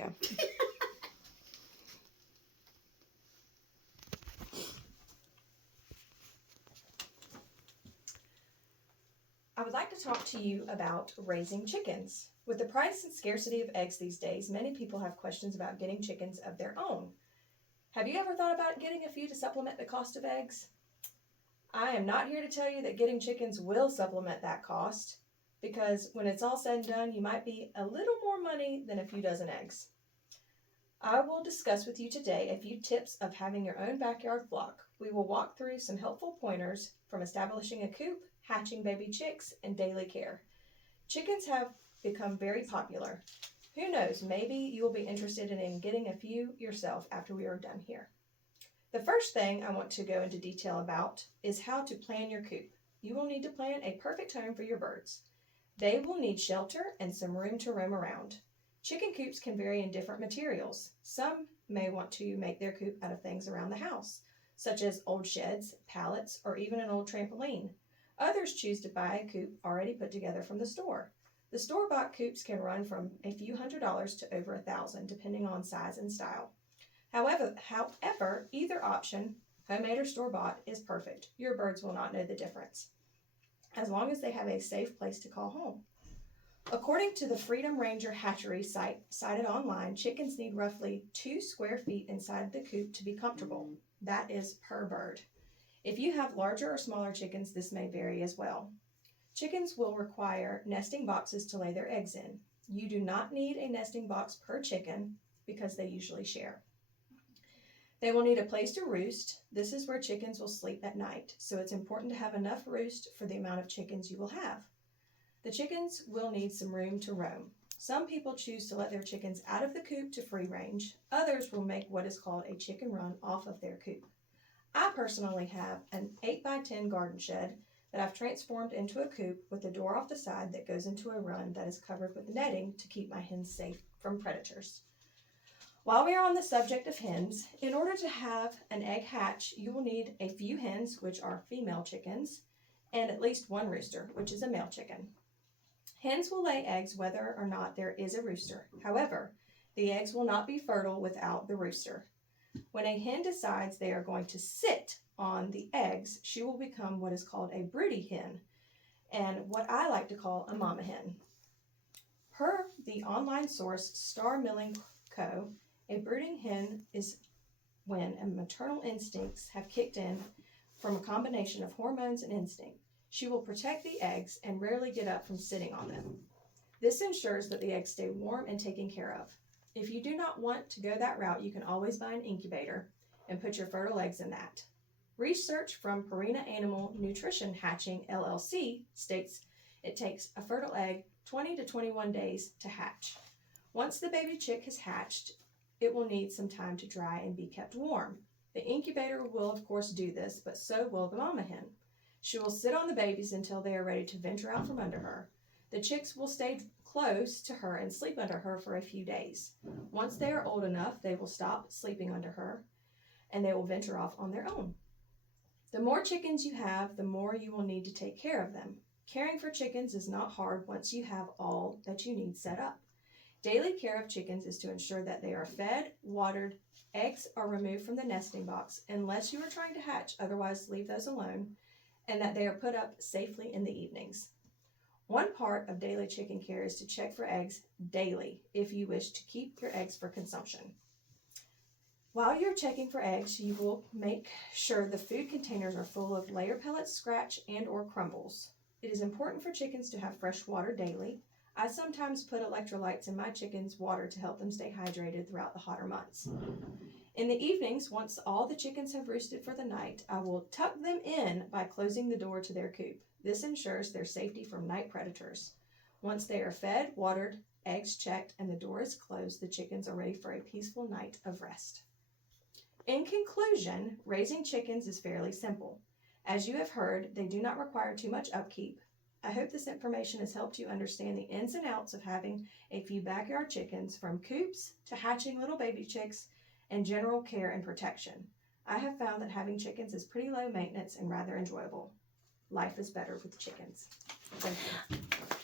Go. I would like to talk to you about raising chickens. With the price and scarcity of eggs these days, many people have questions about getting chickens of their own. Have you ever thought about getting a few to supplement the cost of eggs? I am not here to tell you that getting chickens will supplement that cost, because when it's all said and done, you might be a little more money than a few dozen eggs. I will discuss with you today a few tips of having your own backyard flock. We will walk through some helpful pointers from establishing a coop, hatching baby chicks, and daily care. Chickens have become very popular. Who knows, maybe you will be interested in getting a few yourself after we are done here. The first thing I want to go into detail about is how to plan your coop. You will need to plan a perfect home for your birds. They will need shelter and some room to roam around. Chicken coops can vary in different materials. Some may want to make their coop out of things around the house, such as old sheds, pallets, or even an old trampoline. Others choose to buy a coop already put together from the store. The store-bought coops can run from a few $100s to over $1,000, depending on size and style. However, either option, homemade or store-bought, is perfect. Your birds will not know the difference, as long as they have a safe place to call home. According to the Freedom Ranger hatchery site cited online, chickens need roughly 2 square feet inside the coop to be comfortable. That is per bird. If you have larger or smaller chickens, this may vary as well. Chickens will require nesting boxes to lay their eggs in. You do not need a nesting box per chicken because they usually share. They will need a place to roost. This is where chickens will sleep at night, so it's important to have enough roost for the amount of chickens you will have. The chickens will need some room to roam. Some people choose to let their chickens out of the coop to free range. Others will make what is called a chicken run off of their coop. I personally have an 8x10 garden shed that I've transformed into a coop with a door off the side that goes into a run that is covered with netting to keep my hens safe from predators. While we are on the subject of hens, in order to have an egg hatch, you will need a few hens, which are female chickens, and at least one rooster, which is a male chicken. Hens will lay eggs whether or not there is a rooster. However, the eggs will not be fertile without the rooster. When a hen decides they are going to sit on the eggs, she will become what is called a broody hen, and what I like to call a mama hen. Per the online source Star Milling Co., a brooding hen is when maternal instincts have kicked in from a combination of hormones and instinct. She will protect the eggs and rarely get up from sitting on them. This ensures that the eggs stay warm and taken care of. If you do not want to go that route, you can always buy an incubator and put your fertile eggs in that. Research from Purina Animal Nutrition Hatching LLC states it takes a fertile egg 20 to 21 days to hatch. Once the baby chick has hatched, it will need some time to dry and be kept warm. The incubator will of course do this, but so will the mama hen. She will sit on the babies until they are ready to venture out from under her. The chicks will stay close to her and sleep under her for a few days. Once they are old enough, they will stop sleeping under her and they will venture off on their own. The more chickens you have, the more you will need to take care of them. Caring for chickens is not hard once you have all that you need set up. Daily care of chickens is to ensure that they are fed, watered, eggs are removed from the nesting box unless you are trying to hatch, otherwise leave those alone, and that they are put up safely in the evenings. One part of daily chicken care is to check for eggs daily if you wish to keep your eggs for consumption. While you're checking for eggs, you will make sure the food containers are full of layer pellets, scratch, and or crumbles. It is important for chickens to have fresh water daily. I sometimes put electrolytes in my chickens' water to help them stay hydrated throughout the hotter months. In the evenings, once all the chickens have roosted for the night, I will tuck them in by closing the door to their coop. This ensures their safety from night predators. Once they are fed, watered, eggs checked, and the door is closed, the chickens are ready for a peaceful night of rest. In conclusion, raising chickens is fairly simple. As you have heard, they do not require too much upkeep. I hope this information has helped you understand the ins and outs of having a few backyard chickens, from coops to hatching little baby chicks and general care and protection. I have found that having chickens is pretty low maintenance and rather enjoyable. Life is better with chickens. Thank you.